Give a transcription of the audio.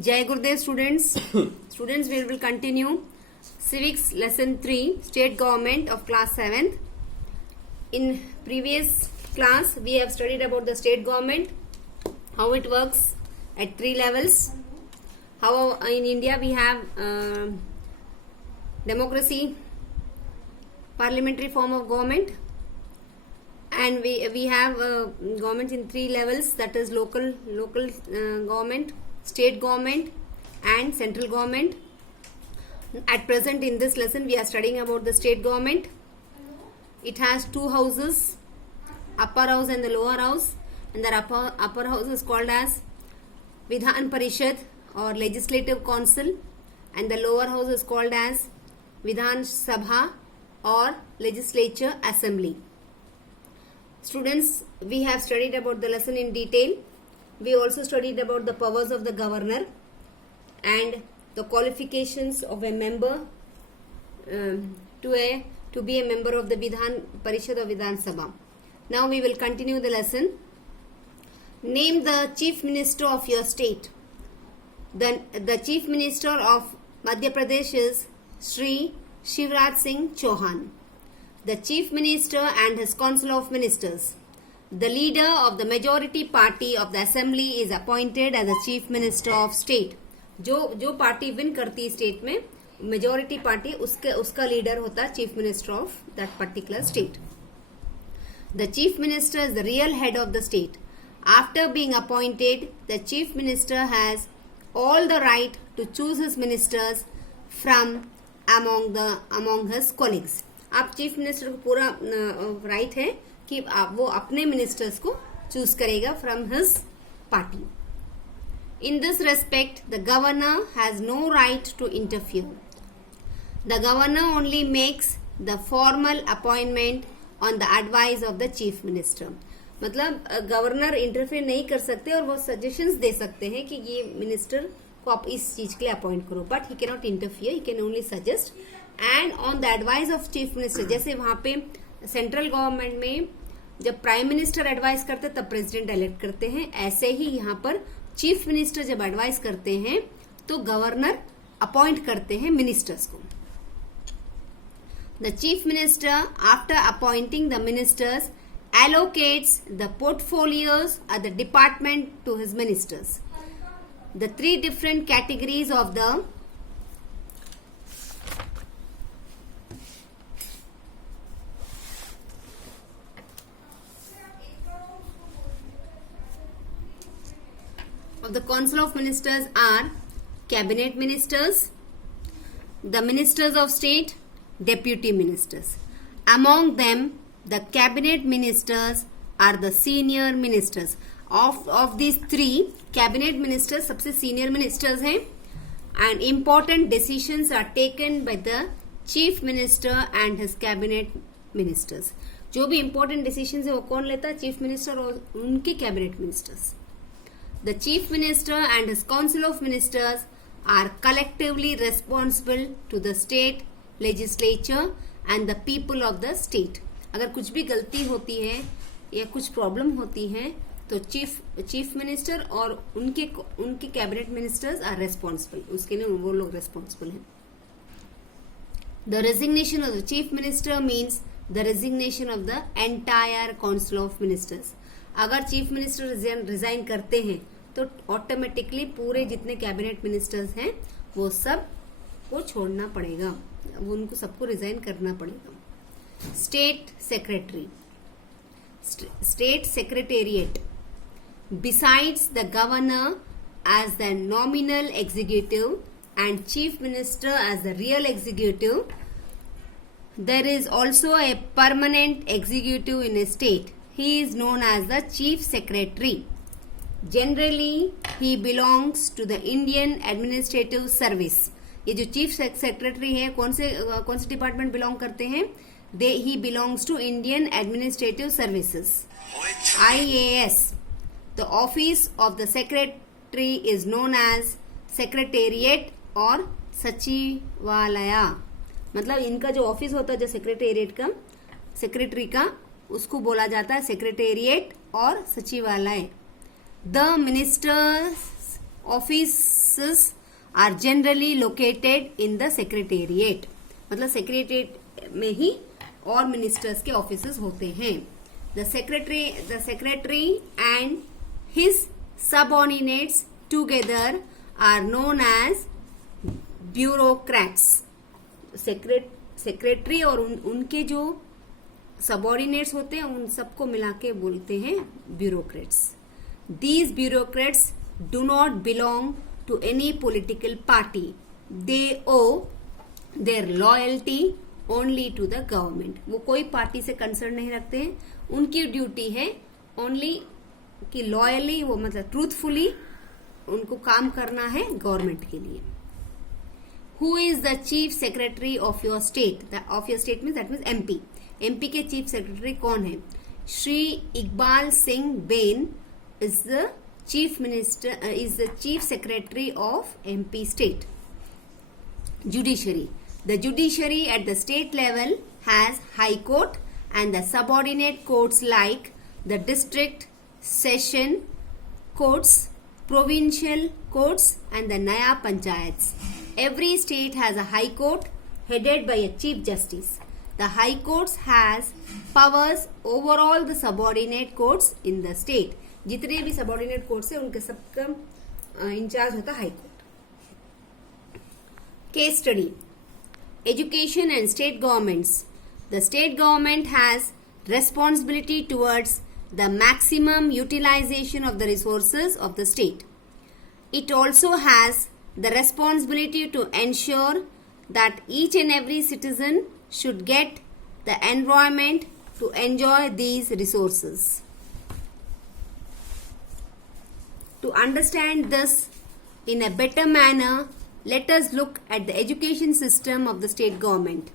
Jai Gurudev students. Students, we will continue civics lesson 3, state government of class 7th. In previous class we have studied about the state government, how it works at 3 levels, how in India we have democracy, parliamentary form of government, and we have government in 3 levels, that is local government, state government and central government. At present in this lesson we are studying about the state government. It has 2 houses, upper house and the lower house, and the upper house is called as Vidhan Parishad or Legislative Council, and the lower house is called as Vidhan Sabha or Legislature Assembly. Students, we have studied about the lesson in detail. We also studied about the powers of the governor and the qualifications of a member to be a member of the Vidhan Parishad or Vidhan Sabha. Now we will continue the lesson. Name the chief minister of your state. The chief minister of Madhya Pradesh is Shri Shivraj Singh Chauhan. The chief minister and his council of ministers. The leader of the majority party of the assembly is appointed as the chief minister of state. जो party win करती है state में, majority party उसका leader होता है chief minister of that particular state. The chief minister is the real head of the state. After being appointed, the chief minister has all the right to choose his ministers from among his colleagues. आप chief minister को पूरा right है कि वो अपने ministers को choose करेगा from his party. In this respect, the governor has no right to interfere. The governor only makes the formal appointment on the advice of the chief minister. मतलब governor interfere नहीं कर सकते और वो suggestions दे सकते हैं कि ये मिनिस्टर को आप इस चीज के लिए अपॉइंट करो, but he can not interfere, he can only suggest and on the advice of chief minister. जैसे वहां पे सेंट्रल गवर्नमेंट में जब प्राइम मिनिस्टर एडवाइस करते तब प्रेसिडेंट इलेक्ट करते हैं, ऐसे ही यहाँ पर चीफ मिनिस्टर जब एडवाइस करते हैं तो गवर्नर अपॉइंट करते हैं मिनिस्टर्स को. The chief minister after appointing the ministers allocates the portfolios of the department to his ministers. The 3 different categories of the council of ministers are cabinet ministers, the ministers of state, deputy ministers. Among them, the cabinet ministers are the senior ministers. Of these 3, cabinet ministers सबसे senior ministers हैं, and important decisions are taken by the chief minister and his cabinet ministers. जो भी important decisions है वो कौन लेता है? chief minister और उनके cabinet ministers. The chief minister and his council of ministers are collectively responsible to the state legislature and the people of the state. अगर कुछ भी गलती होती है या कुछ प्रॉब्लम होती है तो चीफ मिनिस्टर और उनके कैबिनेट मिनिस्टर्स आर रेस्पॉन्सिबल, उसके लिए वो लोग रेस्पॉन्सिबल हैं. The resignation of the chief minister means the resignation of the entire council of ministers. अगर चीफ मिनिस्टर रिजाइन करते हैं तो ऑटोमेटिकली पूरे जितने कैबिनेट मिनिस्टर्स हैं वो सब को छोड़ना पड़ेगा, वो उनको सबको रिजाइन करना पड़ेगा. State secretary, state secretariat. Besides the governor as the nominal executive and chief minister as the real executive, there is also a permanent executive in a state. He is known as the chief secretary. Generally, he belongs to the Indian Administrative Service. ये जो chief secretary है कौन से department belong करते हैं? He belongs to Indian Administrative Services, IAS. The office of the secretary is known as secretariat और सचिवालय. मतलब इनका जो ऑफिस होता है जो सेक्रेटेरिएट का, सेक्रेटरी का, उसको बोला जाता है सेक्रेटेरिएट और सचिवालय. The minister's office offices are generally located in the secretariat. मतलब secretariat में ही और ministers के offices होते हैं. The secretary and his subordinates together are known as bureaucrats. Secretary और उनके जो सबऑर्डिनेट्स होते हैं उन सबको मिला के बोलते हैं bureaucrats. These bureaucrats do not belong to any political party. They owe their loyalty only to the government. वो कोई पार्टी से कंसर्न नहीं रखते हैं. उनकी ड्यूटी है ओनली कि लॉयली, वो मतलब ट्रूथफुली उनको काम करना है गवर्नमेंट के लिए. Who is the chief secretary of your state? Of your state means that means MP. MP के चीफ सेक्रेटरी कौन है? Shri Iqbal Singh Ben is the chief minister, is the chief secretary of MP state. Judiciary. The judiciary at the state level has high court and the subordinate courts like the district, session courts, provincial courts and the Naya Panchayats. Every state has a high court headed by a chief justice. The high courts has powers over all the subordinate courts in the state. जितने भी subordinate courts हैं उनके सबका incharge होता है high court. Case study. Education and state governments. The state government has responsibility towards the maximum utilisation of the resources of the state. It also has the responsibility to ensure that each and every citizen should get the environment to enjoy these resources. To understand this in a better manner, let us look at the education system of the state government.